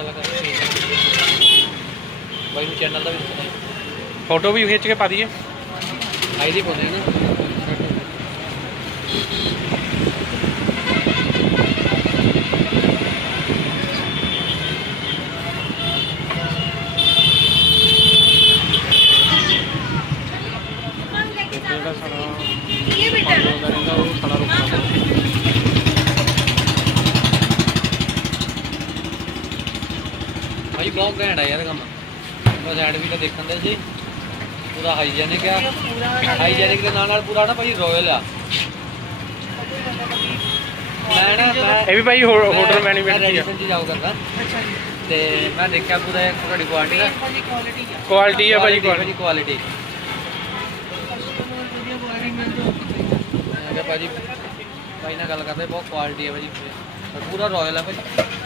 पता लगा भाई चैनल का भी पता है। फोटो भी खिंच के पा दिए आई दी पाने ना भाई बहुत घैंट है यार काम बस एड भी तो देखने दे जी पूरा हाईजेनिक है हाईजेनिक के नाल पूरा ना भाई रॉयल आ मैं ना ये भी भाई होटल मैनेजमेंट की रेडिसन जाओ करदा ते मैं देखा पूरा थोड़ी क्वालिटी है क्वालिटी है भाई क्वालिटी भाजी भाई ना गल करते बहुत क्वालिटी है भाजी पूरा रॉयल है भाजी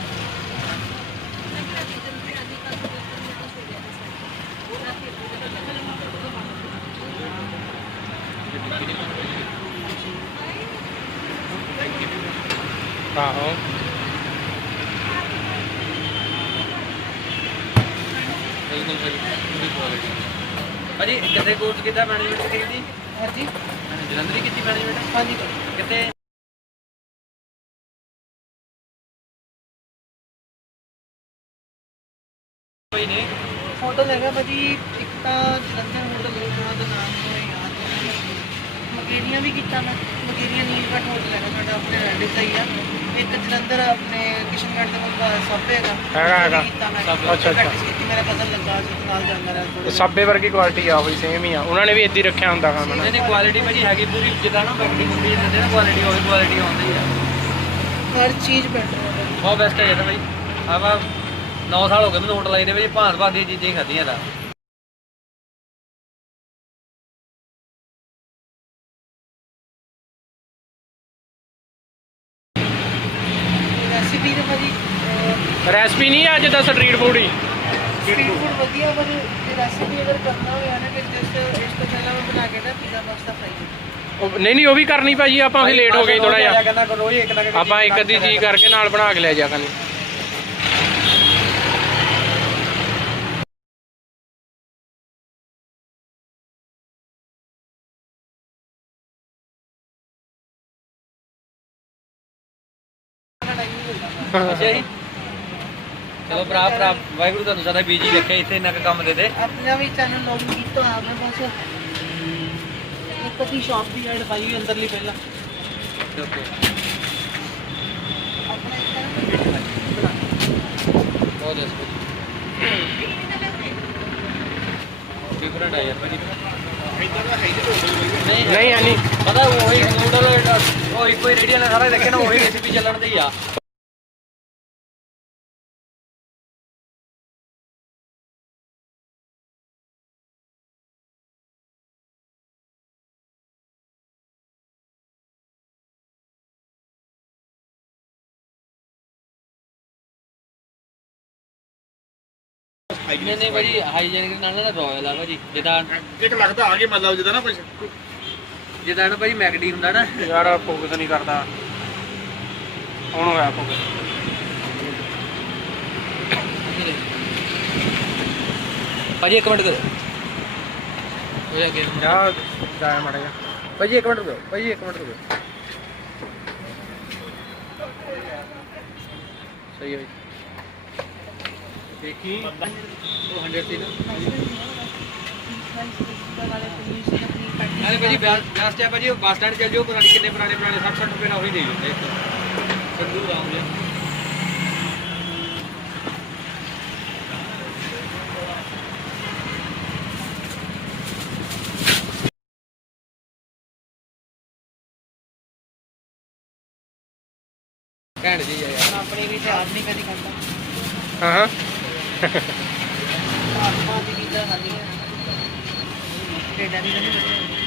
आहो बिल्कुल भाजी पूरी क्वालिटी भाजी कितने कोर्स किया मैनेजमेंट की हाँ जी जलंधर की मैनेजमेंट हाँ जी कितने भाई ने होटल है भाजी एक तो जलंधर होटल है नाम याद मगेरिया भी किया मैं मगेरिया नीलकंठ होटल है साਡਾ अपने रिलेटिव ਦਾ ਹੀ ਆ एक जलंधर अपने किशनगढ़ ਦੇ ਮੁੰਡਾ ਸੱਬੇ ਹੈਗਾ ਅੱਛਾ ਮੇਰਾ ਕਜ਼ਨ ਲੱਗਾ ਸੀ ਨਾਲ ਜਾਂਦਾ ਰਿਹਾ ਸੱਬੇ ਵਰਗੀ ਕੁਆਲਿਟੀ ਆ ਉਹੀ ਸੇਮ ਹੀ ਆ ਉਹਨਾਂ ਨੇ ਵੀ ਇੱਦਾਂ ਹੀ ਰੱਖਿਆ ਹੁੰਦਾ ਕੰਮ ਨਾ ਨਹੀਂ ਕੁਆਲਿਟੀ ਭਾਜੀ ਹੈਗੀ ਪੂਰੀ ਜਿੱਦਾਂ ਨਾ ਪੈਕੇਜਿੰਗ ਹੁੰਦੀ ਜਿੱਦਾਂ ਨਾ ਕੁਆਲਿਟੀ ਹੋਵੇ ਕੁਆਲਿਟੀ ਆਉਂਦੀ ਆ ਹਰ ਚੀਜ਼ ਬੈਟਰ ਬਹੁਤ ਬੈਸਟ ਹੈ ਜਦਾ ਭਾਈ ਆਪਾਂ 9 ਸਾਲ ਹੋ ਗਏ ਮੈਨੂੰ ਹੋਟਲ ਲਾਈ ਦੇ ਵਿੱਚ ਭਾਂਤ ਭਾਂਤ ਦੀਆਂ ਚੀਜ਼ਾਂ ਹੀ ਖਾਧੀਆਂ ਦਾ ਰੈਸਿਪੀ ਤੇ ਭਾਜੀ ਰੈਸਪੀ ਨਹੀਂ ਅੱਜ ਦਾ ਸਟਰੀਟ ਫੂਡ ਹੀ ਸਟਰੀਟ ਫੂਡ ਵਧੀਆ ਪਰ ਰੈਸਿਪੀ ਅਗਰ ਕਰਨਾ ਹੋਵੇ ਨਾ ਕਿ ਜਸਟ ਇਸ ਤੋਂ ਪਹਿਲਾਂ ਮੈਂ ਬਣਾ ਕੇ ਨਾ ਪੀਜ਼ਾ ਪਾਸਤਾ ਫਰਾਈ ਨਹੀਂ ਉਹ ਵੀ ਕਰਨੀ ਭਾਜੀ ਆਪਾਂ ਵੀ ਲੇਟ ਹੋ ਗਏ ਥੋੜਾ ਜਿਹਾ ਰੋਜ਼ ਇੱਕ ਨਾ ਆਪਾਂ ਇੱਕ ਅੱਧੀ ਚੀਜ਼ ਕਰਕੇ ਨਾਲ ਬਣਾ ਕੇ ਲੈ ਜਾ ਕਰਨੀ ਅੱਛਾ ਜੀ ਚਲੋ ਭਰਾ ਵਾਹਿਗੁਰੂ ਤੁਹਾਨੂੰ ਜ਼ਿਆਦਾ ਬੀਜੀ ਰੱਖਿਆ ਇੱਥੇ ਇੰਨਾ ਕੁ ਕੰਮ ਦੇ ਦੇ ਆਪਣਾ ਵੀ ਚੈਨਲ ਲੌਗਿਨ ਕੀਤਾ ਹੋਇਆ ਮੈਂ ਬਸ ਇੱਕ ਅੱਧੀ ਸ਼ਾਪ ਦੀ ਐਡ ਪਾਈ ਹੋਈ ਅੰਦਰਲੀ ਪਹਿਲਾਂ ਓਕੇ ਆਪਣਾ ਇੱਕ ਬਹੁਤ ਜਸਪੀ ਡਿਫਰੈਂਟ ਆ ਯਾਰ ਭਾਜੀ ਨਹੀਂ ਨਹੀਂ ਪਤਾ ਉਹੀ ਨੂਡਲ ਉਹ ਇੱਕੋ ਹੀ ਰੇਡੀਅਲ ਸਾਰਾ ਦੇਖੇ ਨਾ ਉਹੀ ਰੈਸਿਪੀ ਚੱਲਣ ਦੀ ਆ नहीं भाजी हाईजेनिक नाल ना रॉयल है भाजी जिदा एक लगता आगे मतलब जिदा ना कुछ जिदा ना भाजी मैगडी हुंदा ना ਯਾਰ ਫੋਕਸ ਨਹੀਂ ਕਰਦਾ ਹੁਣ ਹੋਇਆ ਫੋਕਸ भाजी एक मिनट करो हो जा गेम ਜਾ ਜਾਇਆ ਮਾੜਾ ਜਿਹਾ भाजी एक मिनट रुको भाजी एक मिनट रुको सही है भाई देखी 200 थी ना अरे भाजी लास्ट है भाजी बस स्टैंड चल जाओ पुराने कितने पुराने 60 रुपए ना वही दे दो एक संदूर राम जी ਘੈਂਟ ਜੀ ਯਾਰ ਆਪਣੀ ਵੀ ਤੇ ਆਦਮੀ ਕਦੀ ਖਾਂਦਾ ਹਾਂ ਆਤਮਾ ਦੀ ਪੀਜ਼ਾ ਖਾਂਦੀ ਹੈ ਡੈਡੀ ਨੇ